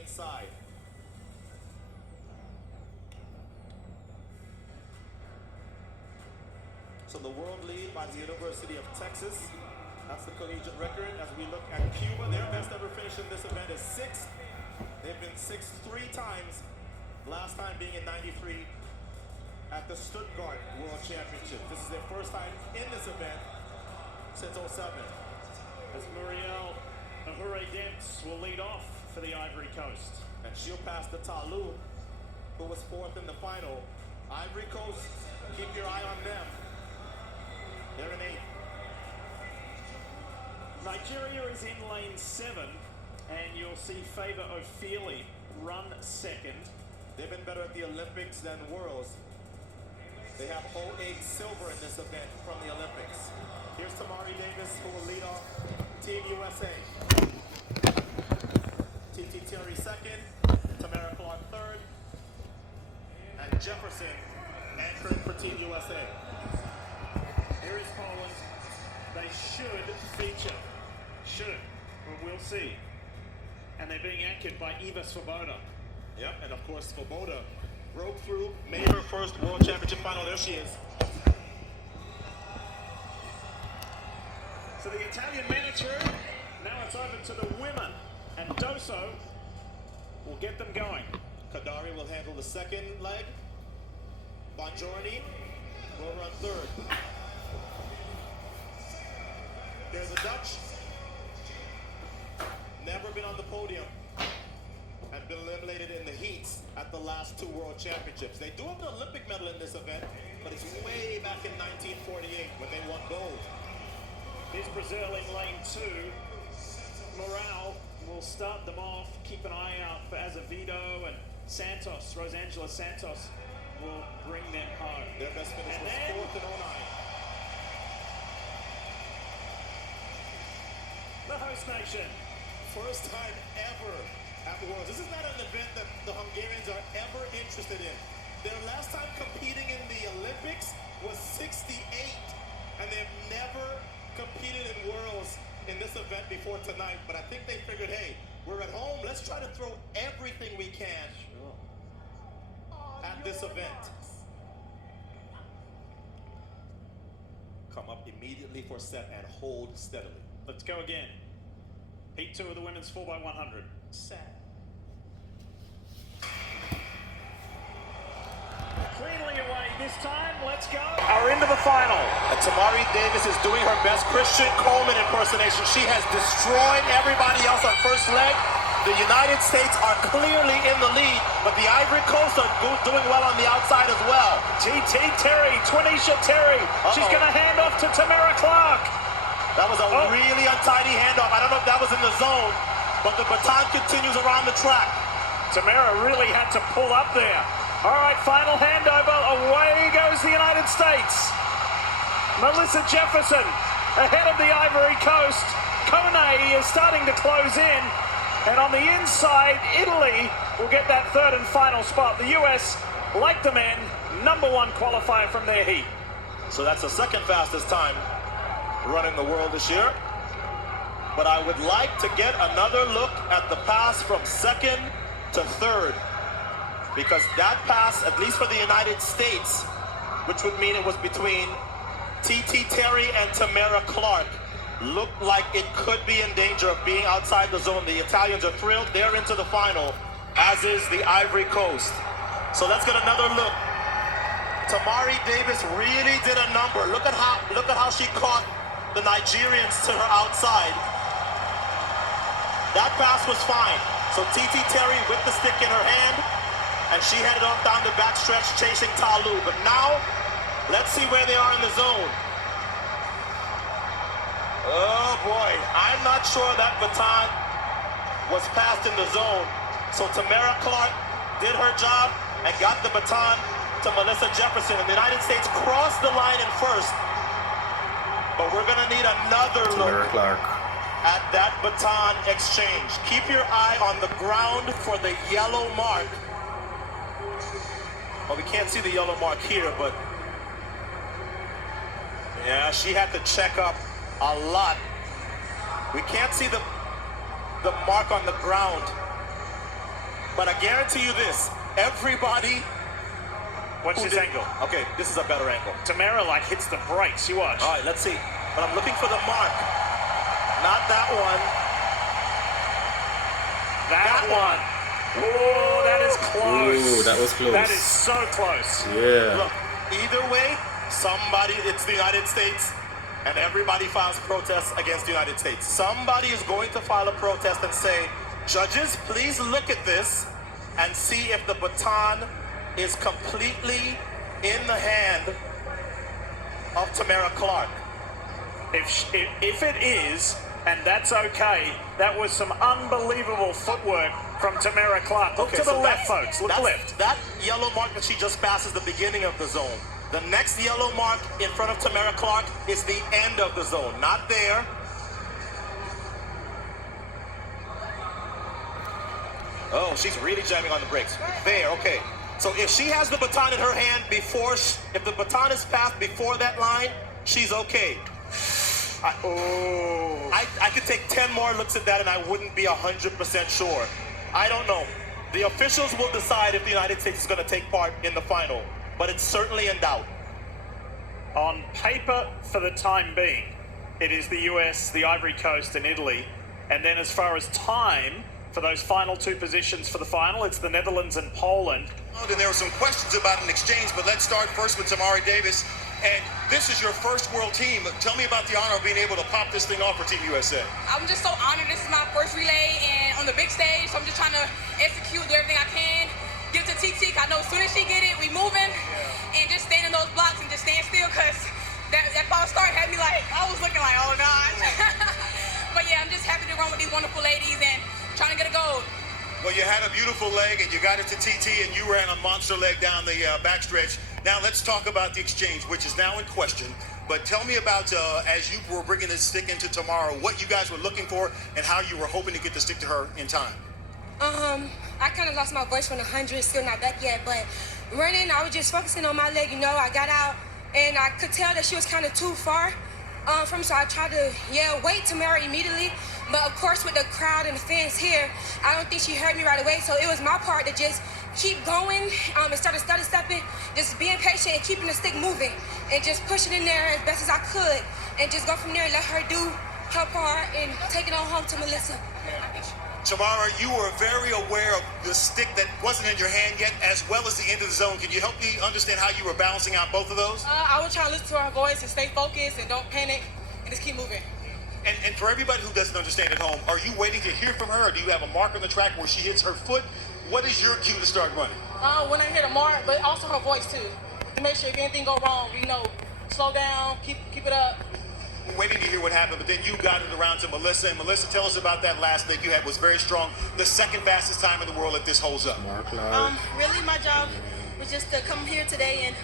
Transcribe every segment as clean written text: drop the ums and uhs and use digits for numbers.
inside. So the world lead by the University of Texas. That's the collegiate record. As we look at Cuba, their best ever finish in this event is 6th. They've been 6th 3 times, last time being in '93 at the Stuttgart World Championship. This is their first time in this event since '07. As Muriel Ahurey-Dents will lead off for the Ivory Coast. And she'll pass the Talu, who was 4th in the final. Ivory Coast, keep your eye on them. They're in 8th. Nigeria is in lane 7, and you'll see Favour Ofili run 2nd. They've been better at the Olympics than Worlds. They have 08 silver in this event from the Olympics. Here's Tamari Davis, who will lead off Team USA. T.T. Terry 2nd, Tamara Clark 3rd, and Jefferson anchoring for Team USA. Here is Poland. They should feature. Should. But we'll see. And they're being anchored by Eva Svoboda. Yep, and of course Svoboda broke through, made her first World Championship final. There she is. So the Italian men are through. Now it's over to the women. And Doso will get them going. Kadari will handle the 2nd leg. Bongiorni will run 3rd. There's the Dutch. Never been on the podium and been eliminated in the heats at the last 2 World Championships. They do have an Olympic medal in this event, but it's way back in 1948 when they won gold. Here's Brazil in lane 2. Morale will start them off. Keep an eye out for Azevedo and Santos. Rosangela Santos will bring them home. Their best finish And was then 4th in '09. the host nation. First time ever at Worlds. This is not an event that the Hungarians are ever interested in. Their last time competing in the Olympics was '68, and they've never competed in Worlds in this event before tonight. But I think they figured, hey, we're at home. Let's try to throw everything we can at this event. Come up immediately for set and hold steadily. Let's go again. Heat 2 of the women's 4x100. Set. Cleanly away this time. Let's go. Are into the final. And Tamari Davis is doing her best Christian Coleman impersonation. She has destroyed everybody else on first leg. The United States are clearly in the lead, but the Ivory Coast are doing well on the outside as well. T.T. Terry, Twanisha Terry. She's going to hand off to Tamara Clark. That was a really untidy handoff. I don't know if that was in the zone, but the baton continues around the track. Tamara really had to pull up there. All right, final handover. Away goes the United States. Melissa Jefferson ahead of the Ivory Coast. Kone is starting to close in. And on the inside, Italy will get that 3rd and final spot. The US, like the men, #1 qualifier from their heat. So that's the 2nd fastest time running the world this year. But I would like to get another look at the pass from 2nd to 3rd. Because that pass, at least for the United States, which would mean it was between T.T. Terry and Tamara Clark, looked like it could be in danger of being outside the zone. The Italians are thrilled. They're into the final, as is the Ivory Coast. So let's get another look. Tamari Davis really did a number. Look at how she caught the Nigerians to her outside. That pass was fine. So T.T. Terry with the stick in her hand, and she headed off down the backstretch chasing Talu. But now, let's see where they are in the zone. Oh boy, I'm not sure that baton was passed in the zone. So Tamara Clark did her job and got the baton to Melissa Jefferson. And the United States crossed the line in first. But we're gonna need another look at that baton exchange. Keep your eye on the ground for the yellow mark. Well, we can't see the yellow mark here, but yeah, she had to check up a lot. We can't see the mark on the ground. But I guarantee you this, everybody... Watch this angle. Okay, this is a better angle. Tamara like hits the brakes. You watch. All right, let's see. But I'm looking for the mark. Not that one. That one. Oh, that is close. Ooh, that was close. That is so close. Yeah. Look, either way, it's the United States, and everybody files protests against the United States. Somebody is going to file a protest and say, judges, please look at this and see if the baton is completely in the hand of Tamara Clark. If it is, and that's okay, that was some unbelievable footwork from Tamara Clark. Look to the left, folks. Look left. That yellow mark that she just passed is the beginning of the zone. The next yellow mark in front of Tamara Clark is the end of the zone, not there. Oh, she's really jamming on the brakes. There, okay. So if she has the baton in her hand if the baton is passed before that line, she's okay. I could take 10 more looks at that and I wouldn't be 100% sure. I don't know. The officials will decide if the United States is going to take part in the final, but it's certainly in doubt. On paper, for the time being, it is the US, the Ivory Coast, and Italy. And then as far as time, for those final two positions for the final, it's the Netherlands and Poland. And there were some questions about an exchange, but let's start first with Tamari Davis. And this is your first world team. Tell me about the honor of being able to pop this thing off for Team USA. I'm just so honored. This is my first relay and on the big stage, so I'm just trying to execute, do everything I can. Give it to TT. I know as soon as she get it, we moving. And just stand in those blocks and just stand still, because that false start had me like, I was looking like, oh gosh. But yeah, I'm just happy to run with these wonderful ladies and trying to get a gold. Well, you had a beautiful leg, and you got it to TT, and you ran a monster leg down the backstretch. Now let's talk about the exchange, which is now in question. But tell me about, as you were bringing this stick into tomorrow, what you guys were looking for and how you were hoping to get the stick to her in time. I kind of lost my voice from the 100, still not back yet, but running, I was just focusing on my leg, I got out, and I could tell that she was kind of too far from, so I tried to, wait Tamara immediately. But of course, with the crowd and the fans here, I don't think she heard me right away. So it was my part to just keep going and start study stepping, just being patient and keeping the stick moving and just pushing in there as best as I could and just go from there and let her do her part and take it on home to Melissa. Tamara, you were very aware of the stick that wasn't in your hand yet, as well as the end of the zone. Can you help me understand how you were balancing out both of those? I was trying to listen to her voice and stay focused and don't panic and just keep moving. And for everybody who doesn't understand at home, are you waiting to hear from her, or do you have a mark on the track where she hits her foot? What is your cue to start running? When I hit a mark, but also her voice too, to make sure if anything go wrong, slow down, keep it up. We're waiting to hear what happened, but then you got it around to Melissa. And Melissa, tell us about that last leg you had. Was very strong. The second fastest time in the world if this holds up. Really, my job was just to come here today and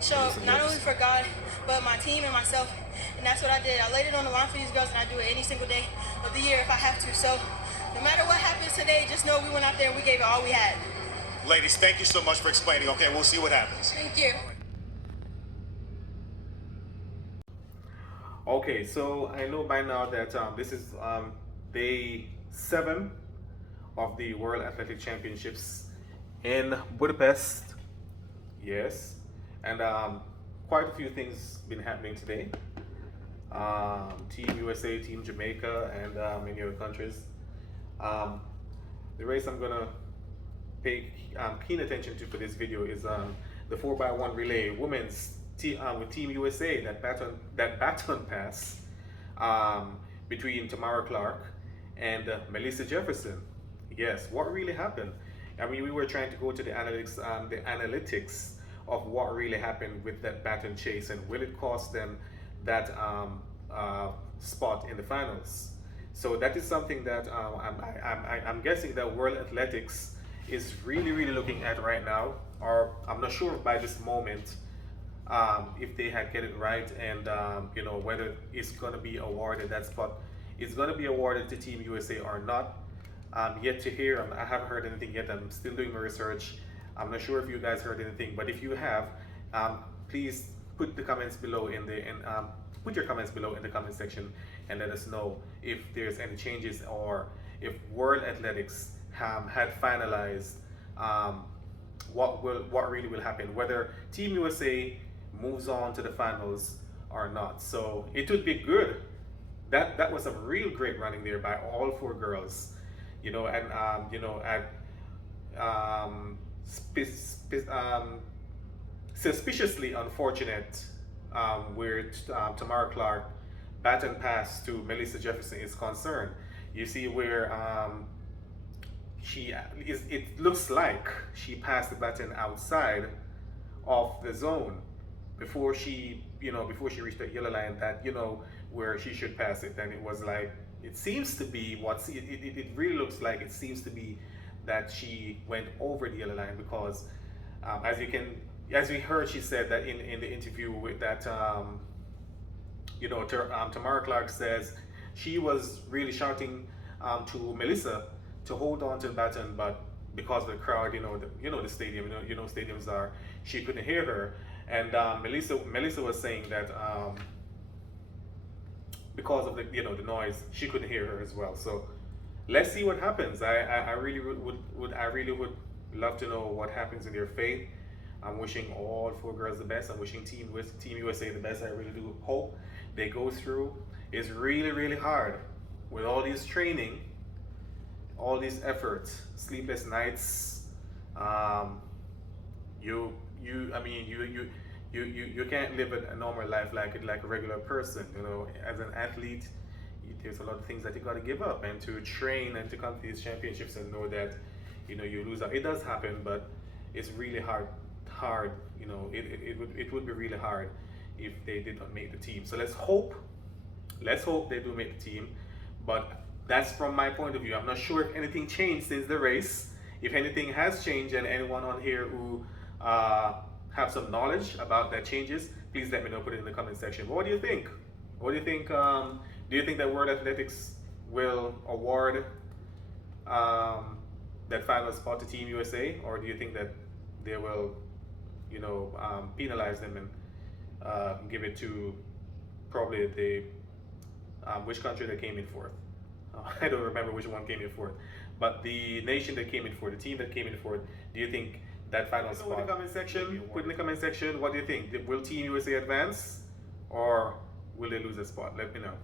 show up not only for God, but my team and myself. And that's what I did. I laid it on the line for these girls, and I do it any single day of the year if I have to. So no matter what happens today, just know we went out there and we gave it all we had. Ladies, thank you so much for explaining. Okay, we'll see what happens. Thank you. Okay, so I know by now that this is day 7 of the World Athletic Championships in Budapest. Yes, and quite a few things been happening today. Team USA, Team Jamaica, and many other countries. The race I'm gonna pay keen attention to for this video is the 4x1 relay women's with Team USA, that baton pass between Tamara Clark and Melissa Jefferson. Yes, what really happened? I mean, we were trying to go to the analytics of what really happened with that baton chase, and will it cost them that spot in the finals? So that is something that I'm guessing that World Athletics is really looking at right now, or I'm not sure by this moment if they had get it right, and whether it's going to be awarded, that spot is going to be awarded to Team USA or not. Yet to hear. I haven't heard anything yet. I'm still doing my research. I'm not sure if you guys heard anything, but if you have, please put the comments below put your comments below in the comment section and let us know if there's any changes, or if World Athletics had finalized what really will happen, whether Team USA moves on to the finals or not. So it would be good. That was a real great running there by all four girls, you know, and you know, at suspiciously unfortunate where Tamara Clark baton pass to Melissa Jefferson is concerned. You see where it looks like she passed the baton outside of the zone before she reached the yellow line, that, you know, where she should pass it. And it was like, it seems to be it really looks like it seems to be that she went over the yellow line, because as we heard, she said that in the interview with that Tamara Clark says she was really shouting to Melissa to hold on to the baton, but because of the crowd, the stadium, stadiums are, she couldn't hear her. And Melissa was saying that because of the noise, she couldn't hear her as well. So let's see what happens. I really would love to know what happens in their fate. I'm wishing all four girls the best. I'm wishing Team USA the best. I really do hope they go through. It's really, really hard with all this training, all these efforts, sleepless nights. You can't live a normal life like a regular person. You know, as an athlete, there's a lot of things that you got to give up, and to train and to come to these championships and know that, you lose out. It does happen, but it's really hard. It would be really hard if they did not make the team. So let's hope they do make the team. But that's from my point of view. I'm not sure if anything changed since the race. If anything has changed, and anyone on here who have some knowledge about that changes, please let me know. Put it in the comment section. But what do you think? What do you think? Do you think that World Athletics will award that final spot to Team USA, or do you think that they will, penalize them and give it to probably the which country that came in fourth? I don't remember which one came in fourth, but the nation that came in fourth, the team that came in fourth. Do you think that final spot? Put in the comment section. Put in the comment section. What do you think? Will Team USA advance, or will they lose a spot? Let me know.